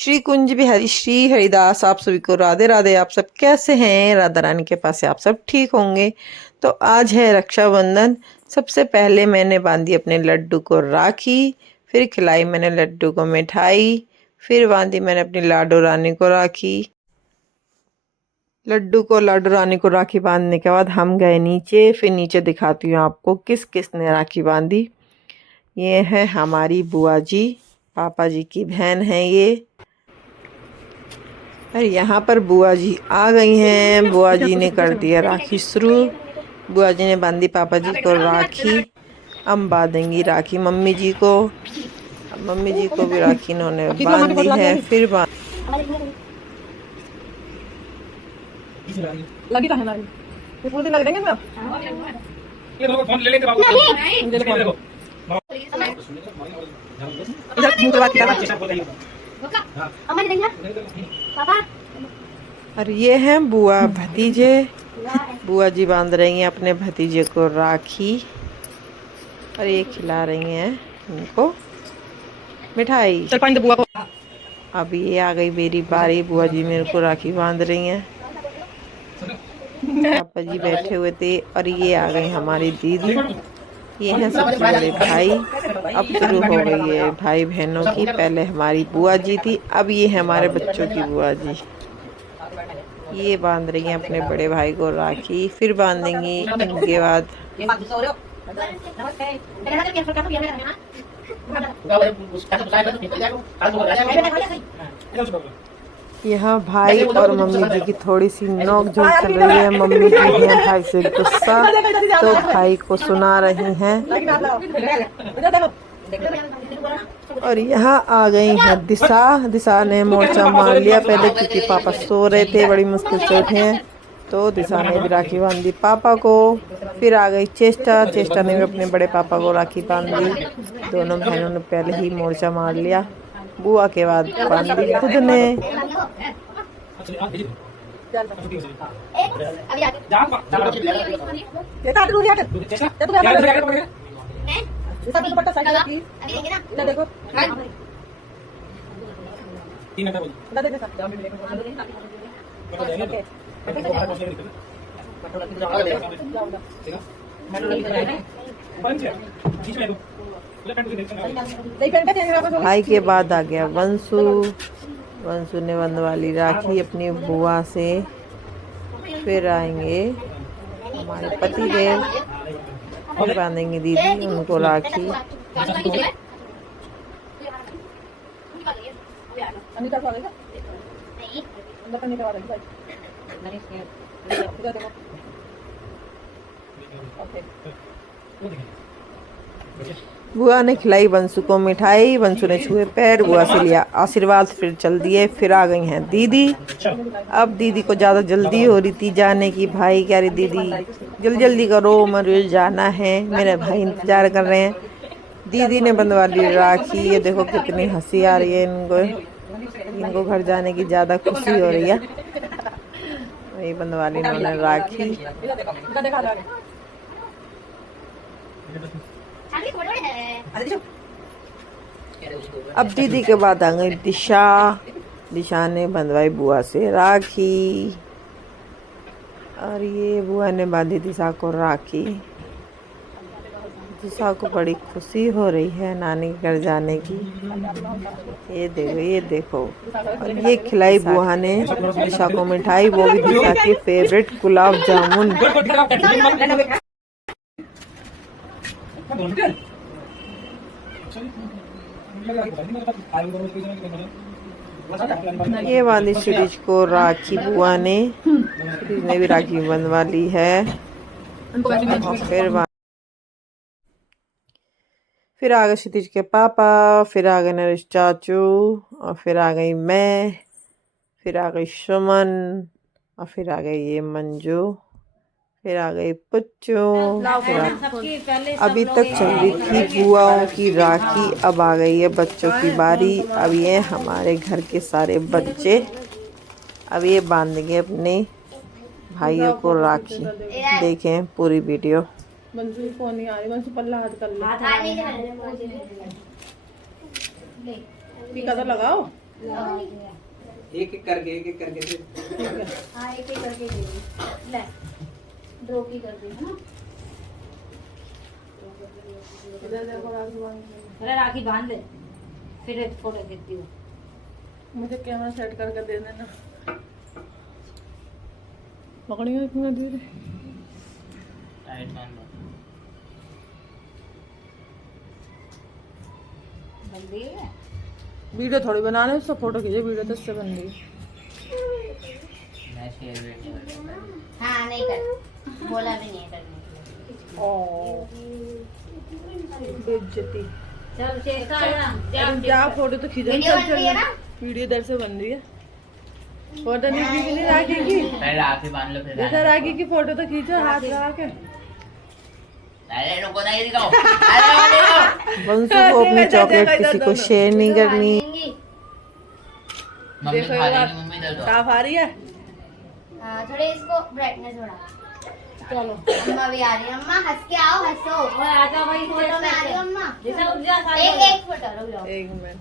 श्री कुंज बिहारी श्री हरिदास आप सभी को राधे राधे। आप सब कैसे हैं? राधा रानी के पास से आप सब ठीक होंगे। तो आज है रक्षाबंधन। सबसे पहले मैंने बांधी अपने लड्डू को राखी, फिर खिलाई मैंने लड्डू को मिठाई, फिर बांधी मैंने अपनी लाडो रानी को राखी। लाडो रानी को राखी बांधने के बाद हम गए नीचे। फिर नीचे दिखाती हूँ आपको किस किस ने राखी बांधी। ये है हमारी बुआ जी, पापा जी की बहन है ये। अरे यहाँ पर बुआ जी आ गई हैं। बुआ जी ने कर दिया राखी शुरू। बुआ जी ने बांधी पापा जी को राखी। हम बांधेंगी राखी मम्मी जी को। मम्मी जी को भी राखी इन्होंने बांधी है। फिर लगी तो है ना ये पूरे दिन लग देंगे ना। ये लोग फोन ले लेंगे बाबू देखो इधर मुंह पे बात किया अम्मा नहीं पापा। और ये हैं बुआ भतीजे। बुआ जी बांध रही हैं अपने भतीजे को राखी और ये खिला रही हैं उनको मिठाई। चल पानी दे बुआ को। अब ये आ गई मेरी बारी। बुआ जी मेरे को राखी बांध रही हैं। पापा जी बैठे हुए थे और ये आ गई हमारी दीदी। ये हैं सबसे बड़े भाई। अब शुरू हो गई है भाई बहनों की। पहले हमारी बुआ जी थी, अब ये है हमारे बच्चों की बुआ जी। ये बांध रही हैं अपने बड़े भाई को राखी। फिर बांधेंगी इनके बाद। यहाँ भाई और मम्मी जी की थोड़ी सी नोक-झोंक चल रही है। मम्मी जी हैं भाई से गुस्सा, तो भाई को सुना रही हैं। और यहाँ आ गई है दिशा। दिशा ने मोर्चा मार लिया पहले, क्योंकि पापा सो रहे थे, बड़ी मुश्किल से उठे हैं। तो दिशा ने भी राखी बांधी पापा को। फिर आ गई चेष्टा। चेष्टा ने भी अपने बड़े पापा को राखी बांधी। दोनों बहनों ने पहले ही मोर्चा मार लिया। बुआ के बाद बांधी खुद ने। भाई के बाद आ गया वंशु। वंशु ने बंधवा ली राखी अपनी बुआ से। फिर आएंगे हमारे पति देव। फिर बांधेंगे दीदी उनको राखी। बुआ ने खिलाई वंशु को मिठाई। वंशु ने छुए पैर, बुआ से लिया आशीर्वाद। फिर चल दिए। फिर आ गई हैं दीदी। अब दीदी को ज़्यादा जल्दी हो रही थी जाने की। भाई कह रही दीदी जल्दी जल्दी करो, मुझे जाना है, मेरे भाई इंतजार कर रहे हैं। दीदी ने बंधवा ली राखी। ये देखो कितनी हंसी आ रही है इनको घर जाने की ज़्यादा खुशी हो रही है। वही बंधवा ली इन्होंने राखी। अब दीदी के बाद आ गई दिशा। दिशा ने बंधवाई बुआ से राखी और ये बुआ ने बांधी दिशा को राखी। दिशा को बड़ी खुशी हो रही है नानी के घर जाने की। ये देखो और ये खिलाई बुआ ने दिशा को मिठाई, वो भी दिशा के फेवरेट गुलाब जामुन। ये वाली सीरीज को राखी बुआ ने। सीरीज ने भी राखी बंधवा ली है। फिर आ गए क्षितिज के पापा। फिर आ गए नरेश चाचू और फिर आ गई मैं। फिर आ गई सुमन और फिर आ गई ये मंजू। फिर आ गई पुच्चू। अभी तक चल रही थी बुआओं की राखी। अब आ गई है बच्चों की बारी। अब ये हमारे घर के सारे बच्चे। अब ये बांधेंगे अपने भाइयों को राखी। देखें पूरी वीडियो। मंजू फोन नहीं आ रही। मंजू पल्ला हाथ कर ले। टीका तो लगाओ। एक एक करके दे। हाँ एक एक करके दे ले ड्रॉ की कर दी है ना। अरे राखी बांध ले फिर एक फोटो खींचती हूँ। मुझे कैमरा सेट करके दे देना। पकड़ियो इतना दूर टाइट बांध लो। बंदी है वीडियो थोड़ी बनाने उससे फोटो खींचे वीडियो तो उससे बन रही मैं शेयर वेट नहीं करता। हाँ नहीं कर बोला भी नहीं करने बेइज्जती। चल चेष्टा है ना जा फोटो तो खींचो वीडियो बन रही है ना। वीडियो इधर से बन रही है। फोटो नहीं खींची नहीं राखी की। पहले राखी बांध लो फिर जैसा राखी की फोटो तो खींचो हाथ लगा के। अरे रुको नहीं दिखाओ। अरे बंसू को अपनी चॉकलेट किसी को शेयर नहीं करनी। मम्मी देखो खा ये लेंगी, मम्मी दे दो। साफ आ रही है। हाँ थोड़े इसको ब्राइटनेस बढ़ा। चलो अम्मा भी आ रही है। अम्मा हंस के आओ हंसो। आजा भाई फोटो में आ रही हो अम्मा। जैसा उठ जा एक फोटो रुक जाओ। एक मिनट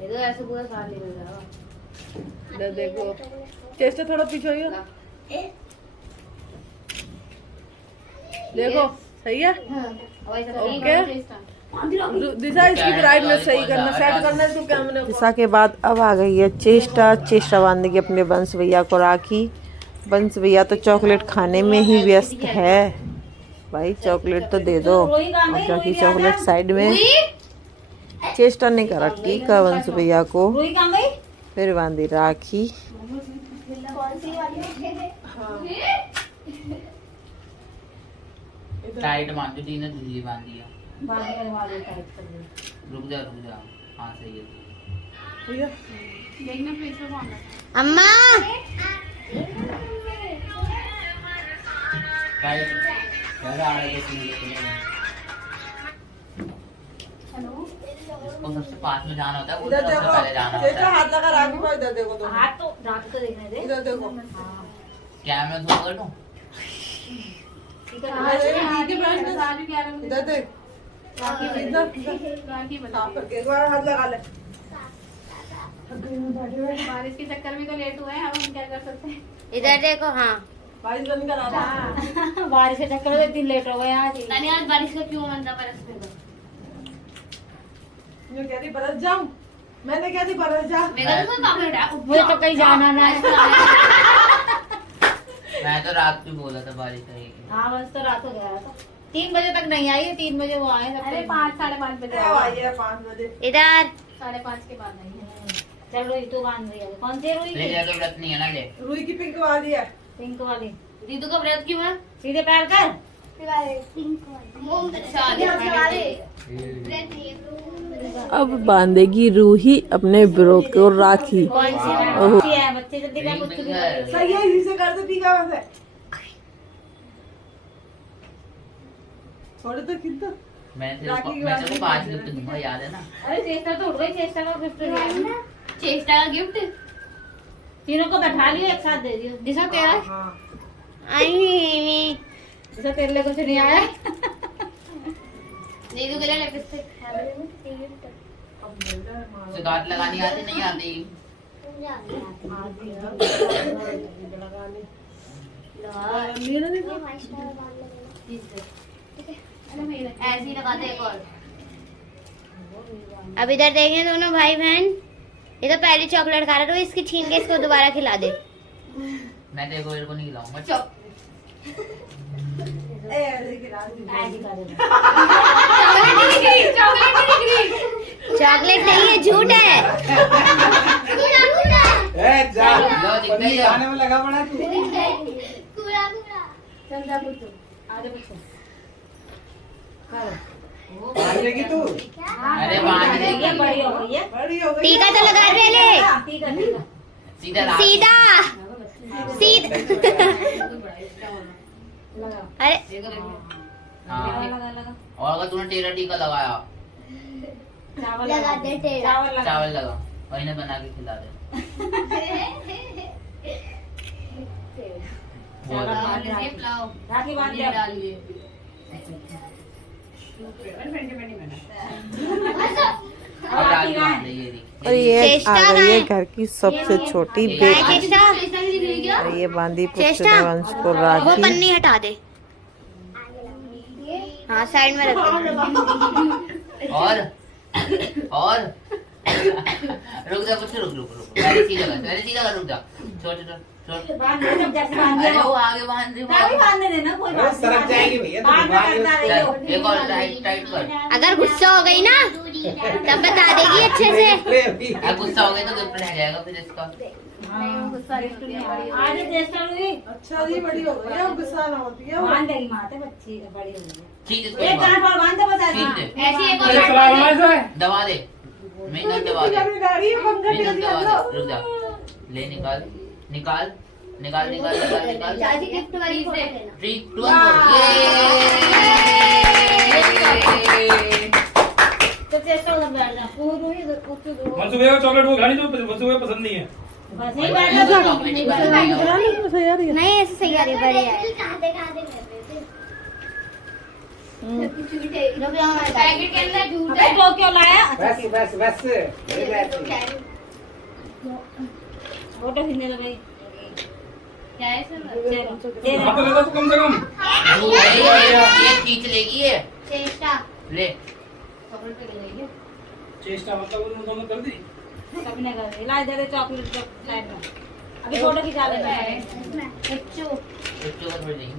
ये तो ऐसे पूरा साथ ले जाओ। इधर देखो चेस्ट थोड़ा पीछे होइयो। देखो सही है। ओके दिशा इसकी ब्राइटनेस सही करना सेट करना इसको कैमरे को। दिशा के बाद अब आ गई है चेष्टा। चेष्टा बांधेगी अपने बंस भैया को राखी। बंस भैया तो चॉकलेट खाने में ही व्यस्त है। भाई चॉकलेट तो दे दो। और बाकी चॉकलेट साइड में। चेष्टा ने करा टीका बंस भैया को। रूही कहाँ गई? फिर बांधी राखी। कौन सी वाली? टाइट बांध दो। तीन दूसरी बांध दिया। बांधने वाले टाइप कर दे। रुक जा। हाँ सही है। देखना फिर से कौन है? अम्मा टाइट यार आ रही है सीधे। हेलो इसको सबसे पास में जाना होता है। वो इधर सबसे देखो पहले जाना चेष्टा होता है। हाथ लगा राखी को। इधर देखो तुम। हाथ तो रात को देखने दे। इधर देखो। हाँ क्या मैं धो कर दूं? ठीक है। इधर देख। साफ करके एक बार हाथ लगा ले। बारिश के चक्कर में तो लेट हुए हैं, अब हम क्या कर सकते हैं। इधर देखो। हाँ बारिश बंद करा दो। बारिश के चक्कर में इतनी लेट हो गए आज। नानी आज बारिश का क्यों मन था बरस में? मैं कह रही बरस जाऊं। मैंने कह दी बरस जा। मेरा तो कोई काम नहीं था। मुझे तो कहीं जाना ना है। मैं तो रात को बोला था बारिश आएगी। हाँ बस तो रात हो गया था। 3 बजे तक नहीं आई है। 3 बजे वो आए सब। अरे 5 साढ़े 5 बजे अब आई है 5 बजे। इधर 5:30 के बाद आई है। चल रुई तू बांध रही है। कौन सी रुई ले की? जा तो व्रत नहीं है ना ले। रुई की पिंक वाली है। पिंक वाली। दीदू का व्रत क्यों है? सीधे पैर कर। अब बांधेगी रूही अपने ब्रो को राखी। कौन सी है? बच्चे जल्दी का कुछ भी पिंक है। सही है इसी से कर दे टीका वैसे। थोड़े तो कितना मैं राखी की तेरे बात को नहीं 5 कर गिफ्ट दूंगा याद है ना। अरे चेष्टा तो उठ गई। चेष्टा का गिफ्ट दिया। चेष्टा का गिफ्ट तीनों को बैठा लियो एक साथ दे दियो। दिशा तेरा हाँ आई जैसा तेरे लिए कुछ नहीं आया। दीदू के लिए लिपस्टिक। उसे गांठ लगानी आती नहीं आती। मेरा देखो। ऐसे ही लगा दे एक और। अब इधर देखें दोनों भाई बहन। ये तो पहली चॉकलेट खा रहा है तो इसकी छीन के इसको दोबारा खिला दे। मैं देखो मेरे को नहीं खिलाऊंगा। चुप। चॉकलेट नहीं है झूठ है। लो दिख गई है। में लगा पड़ा तू। चल जा पुत्तू आजा पुत्तू। लेगी तू। अरे बांध देगी। ये बड़ी हो गई है। बड़ी हो गई। टीका तो लगा पहले। टीका टीका सीधा रात। सीधा सीधा। लगा। अरे हाँ। लगा लगा। और अगर तूने टेढ़ा टीका लगाया चावल लगा दे। चावल लगा। चावल लगा वही ने बना के खिला दे। बहुत अच्छा। राखी बांध दे। अब राखी बांध दे ये देखिए। और ये चेष्टा आ गई है है। घर की सबसे छोटी ये बेटी चेष्टा और ये बांधी पुत्र चेष्टा देवांश को वो राखी। पन्नी हटा दे। हाँ साइड में रख दे। और रुक जा कुछ रुक रुक रुक पहले सीधा कर रुक जा छोड़ छोड़ छोड़ अरे वो आगे बांध रही सरक जाएगी भैया तो चल एक और टाइट टाइट कर। अगर गुस्सा हो गई ना तब बता देगी अच्छे से। अगर गुस्सा हो गया तो गिफ्ट रह जाएगा फिर इसका। अच्छा जी बड़ी हो गई अब गुस्सा ना होती है खींच इसको एक बार खींच दे ऐसी एक और दबा दे मेहनत दबा दे मेहनत दबा दे रुक जा ले निकाल निकाल निकाल निकाल निकाल निकाल चाची गिफ्ट वाली फोटो लेना। 3 2 1 तो चेष्टा उधर बैठ जा। मनसुबे को चॉकलेट वो खानी जो मनसुबे को पसंद नहीं है। नहीं ऐसे सही आ रही है, बढ़िया है। पैकेट के अंदर झूठ है। तो क्यों लाया? बस बस बस फोटो खींचने दो भाई। क्या है सर? आप तो देखो कम से कम ये खींच लेगी ये चेष्टा ले चॉकलेट पे लेगी। चेष्टा मतलब उन्होंने दोनों कर दी। सबने कर दी। ला इधर चॉकलेट साइड में। अभी फोटो खिंचा लेना है। बच्चों बच्चों को थोड़ी देंगे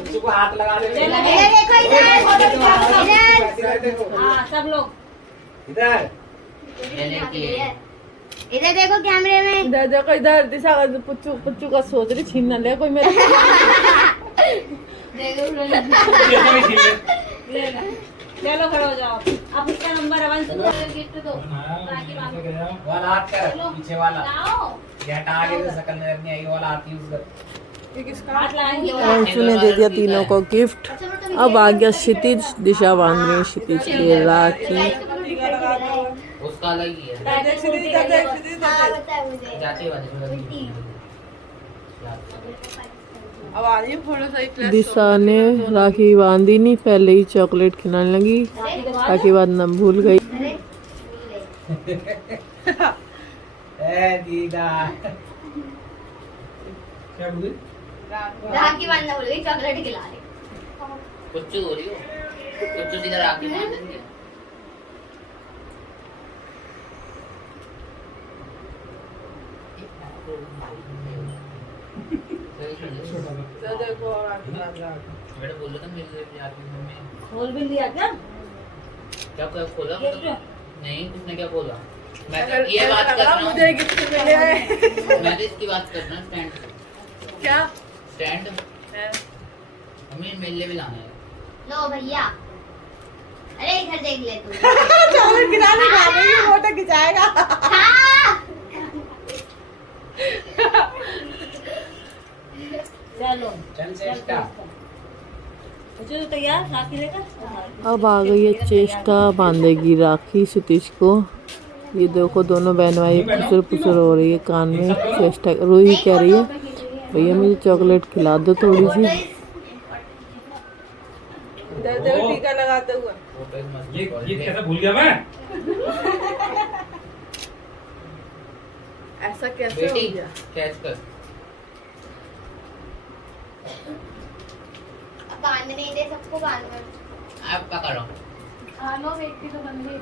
बच्चों को हाथ लगा दे इधर देखो इधर हाँ सब लोग। इधर ये लेके इधर देखो कैमरे में। इधर देखो इधर दिशा पुच्चू पुच्चू का सोच रही छीन ना ले कोई मेरे। ऐसा ही छीन ले। ले ला। चलो खड़े हो जाओ। अब इसका नंबर वन से गिफ्ट दो। वाला हाथ कर पीछे वाला लाओ। ये हटा आगे से शकल नजर नहीं आई वाला हाथ यूज कर। हाथ लाएंगे। अंशु ने दे दिया तीनों को गिफ्ट। अब आ गया क्षितिज। दिशा बांध रही है क्षितिज की राखी। उसका अलग ही है हाँ बताए मुझे। जाते वाले अब आ रही है दिशा ने राखी बांधी नहीं पहले ही चॉकलेट खिलाने लगी। राखी बांधना भूल गई। ए दीदा क्या बोली राखी बांधना भूल गई, चॉकलेट खिला रही। कुछ हो रही हो कुछ सीधा राखी बांध देंगे। मैंने बोला था मेरे लिए राखी में खोल भी लिया क्या? क्या क्या खोला गिफ्ट? नहीं तुमने क्या बोला मैं तो ये बात कर रहा हूँ मुझे गिफ्ट मिले हैं। मैं तो इसकी बात कर रहा हूँ स्टैंड क्या स्टैंड हमें मेले भी लाना है। लो भैया, अरे इधर देख ले तू। चॉकलेट खिलाने खा रही है फोटो खिंचाएगा। हाँ। चलो चल चेष्टा बच्चों तो तैयार राखी लेकर। अब आ गई है चेष्टा बांधेगी राखी क्षितिज को। ये देखो दोनों बहन भाई पुसर पुसर हो रही है कान में। चेष्टा रूही कह रही है भैया मुझे चॉकलेट खिला दो थोड़ी सी। टीका लगाते हुए ये कैसे भूल गया मैं ऐसा कैसे हो बेटी गया। कैच कर बांध नहीं दे सबको बांध। आप पकड़ो लो बेटी तो बंद ही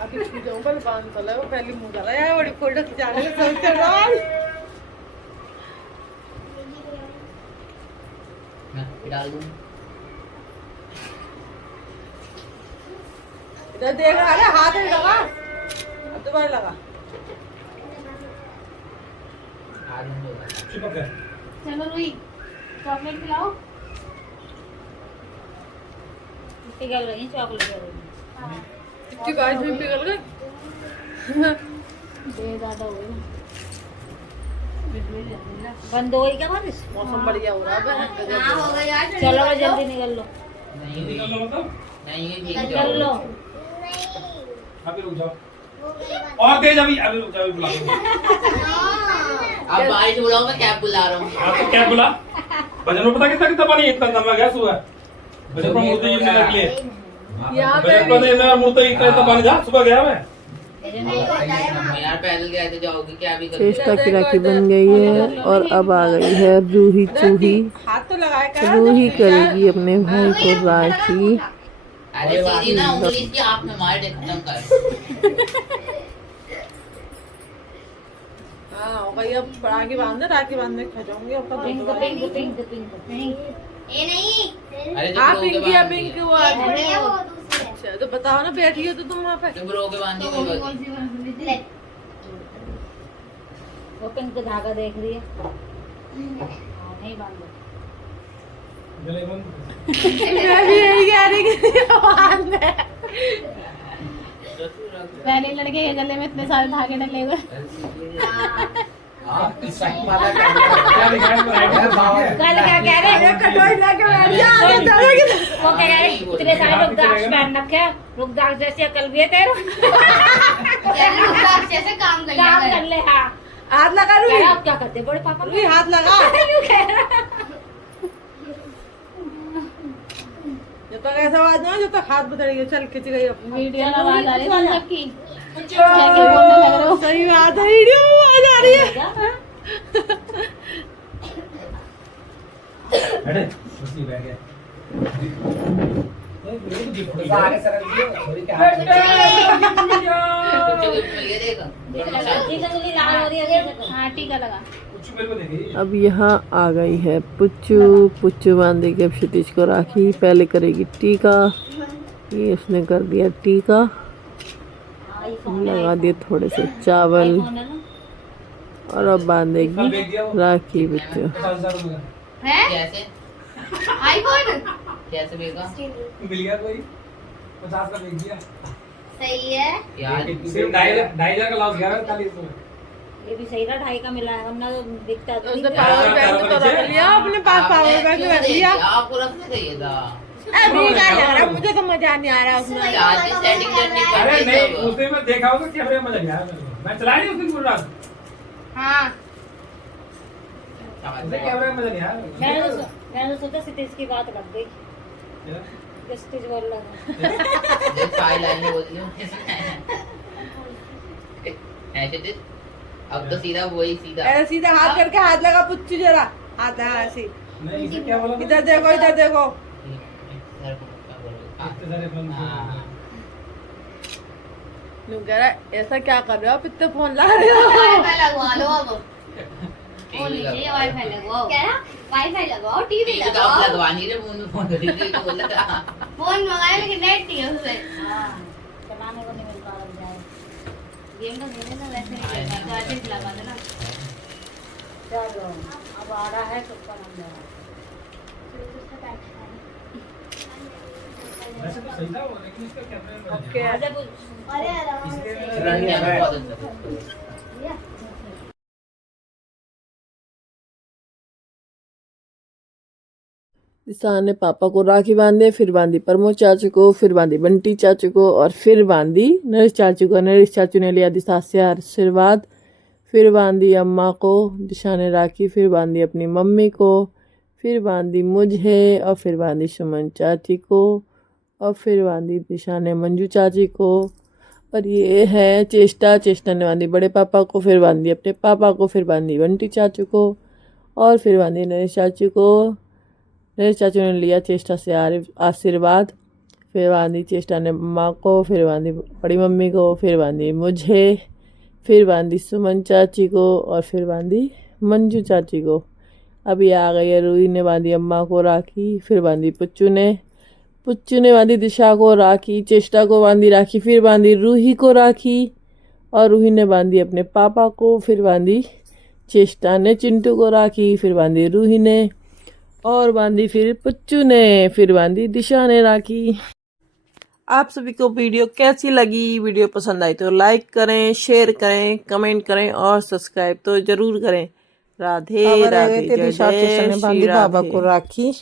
अभी पूजा ऊपर बांध चला वो पहले मुंह डाला यार बड़ी फोटो खिंचाने में सोच कर रहा है। मैं डाल दूँ इधर देख रहा है हाथ में लगा अब दोबारा लगा। चिपक गया चलो रुई चॉकलेट खिलाओ। पिघल रही चॉकलेट कितनी गाइस भी पिघल गई। दे ज्यादा हो गई बंद हो गई क्या बारिश? मौसम बढ़िया हो रहा है। हाँ हो गया यार। चलो भाई जल्दी निकल लो। नहीं निकल लो मतलब नहीं ये ठीक निकल लो। अभी रुक जाओ और तेज अभी अभी रुक जाओ अभी बुला दूंगा। अब बारिश बुलाओ मैं कैब बुला रहा हूँ आप तो क्या बुला भजन में पता कितना कितना पानी इतना दम गया सुबह भजन पर मूर्ति गिरने लगी है भजन पर इतना मूर्ति इतना पानी था सुबह गया मैं यार पैदल गए थे जाओगे क्या भी कर चेष्टा की राखी बन गई है और अब आ गई है रूही चूही। रूही करेगी अपने भाई को राखी। अरे सीधी ना उंगली की आँख में मार दे खत्म कर हाँ भाई अब राखी बांधने खा जाऊंगी अब पिंक पिंक पिंक पिंक ये नहीं अरे आप पिंक या पिंक वो नहीं है, वो दूसरी है। अच्छा तो बताओ ना बैठी हो तो तुम वहाँ पे तुम रोके बांधी कोई बात नहीं ले वो पिंक धागा देख रही है नहीं बांधो मैं भी यही कह रही पहले लड़के के गले में इतने सारे धागे डले हुए कल क्या कह रहे वो कह रहे इतने सारे रुद्राक्ष पहन रखे हैं, रुद्राक्ष जैसी अकल भी है तेरे जैसे काम काम कर ले। हाँ हाथ लगा कह रहा, आप क्या करते बड़े पापा रूही हाथ लगा यूं कह रहा। जब तक ऐसा आवाज ना जब तक हाथ बदल चल खिंच गई अपनी वीडियो में आवाज आ रही है मतलब की सही बात है वीडियो में आवाज आ रही है। अरे उसी बैग है हाँ टीका लगा अब यहाँ आ गई है पुच्चू। पुच्चू बांधेगी अब क्षितिज को राखी। पहले करेगी टीका, ये उसने कर दिया टीका, लगा दिए थोड़े से चावल और अब बांधेगी राखी पुच्चू। है कैसे आईफोन कैसे बेगा मिल गया कोई 50 का बेच दिया सही है यार सिर्फ 2,500 का लॉस गया 40 में ये भी सही रहा, 2.5 का मिला है वरना तो दिखता तो उसने पावर बैंक तो रख लिया अपने पास, पावर बैंक रख लिया। आपको रखना चाहिए था अभी क्या लग रहा है, मुझे तो मजा नहीं आ रहा उसमें। चार्ज सेटिंग करनी अरे पड़ती नहीं है उस दिन मैं देखा होगा कैमरे में मजा नहीं आया मेरे को। मैं चला नहीं उस दिन पूरी रात हाँ उसे कैमरे में मजा नहीं आया मैंने तो सोचा सिटीज की बात लग गई, सिटीज बोल लगा देख फाइल आने बोल रही हूँ ऐसे दिस अब तो सीधा वही सीधा ऐसे सीधा हाथ करके हाथ लगा पुच्चू जरा, हाथ लगा ऐसे। नहीं इसे क्या बोला इधर देखो इधर देखो। सर को क्या बोल रहे इतने सारे फोन हाँ नु कह रहा ऐसा क्या कर रहे हो, आप इतने फोन ला रहे हो। वाईफाई लगवा लो अब टीवी नीचे वाईफाई लगवाओ क्या वाईफाई लगवाओ टीवी तो आप लगाओ लगवानी रे फोन में फोन करी तो बोला था फोन मंगाया लेकिन नेट नहीं है उसमें हाँ चलाने को नहीं मिल पा रहा जाए गेम का गेम है ना वैसे नहीं चलता तो ऐसे लगा देना चलो अब आ रहा है चुप्पा नंबर वैसे तो सही था वो लेकिन इसका कैमरे में मजा नहीं क्या आजा कुछ अरे आराम से दिशा ने पापा को राखी बांधे, फिर बांधी प्रमोद चाचू को, फिर बांधी बंटी चाचू को और फिर बांधी नरेश चाचू को। नरेश चाचू ने लिया दिशा से आशीर्वाद, फिर बांधी अम्मा को दिशा ने राखी, फिर बांधी अपनी मम्मी को, फिर बांधी मुझे और फिर बांधी सुमन चाची को और फिर बांधी दिशा ने मंजू चाची को। और ये है चेष्टा, चेष्टा ने बांधी बड़े पापा को, फिर बांधी अपने पापा को, फिर बांधी बंटी चाचू को और फिर बांधी नरेश चाचू को। नरेश चाचू ने लिया चेष्टा से आशीर्वाद, फिर बांधी चेष्टा ने माँ को, फिर बांधी बड़ी मम्मी को, फिर बांधी मुझे, फिर बांधी सुमन चाची को और फिर बांधी मंजू चाची को। अभी आ गई है रूही ने बांधी अम्मा को राखी, फिर बांधी पुच्चू ने बांधी दिशा को राखी, चेष्टा को बांधी राखी, फिर बांधी रूही को राखी और रूही ने बांधी अपने पापा को, फिर बांधी चेष्टा ने चिंटू को राखी, फिर बांधी रूही ने और बांधी फिर पुच्चू ने, फिर बांधी दिशा ने राखी। आप सभी को वीडियो कैसी लगी? वीडियो पसंद आई तो लाइक करें, शेयर करें, कमेंट करें और सब्सक्राइब तो जरूर करें। राधे राधे। जय जय श्री राधे।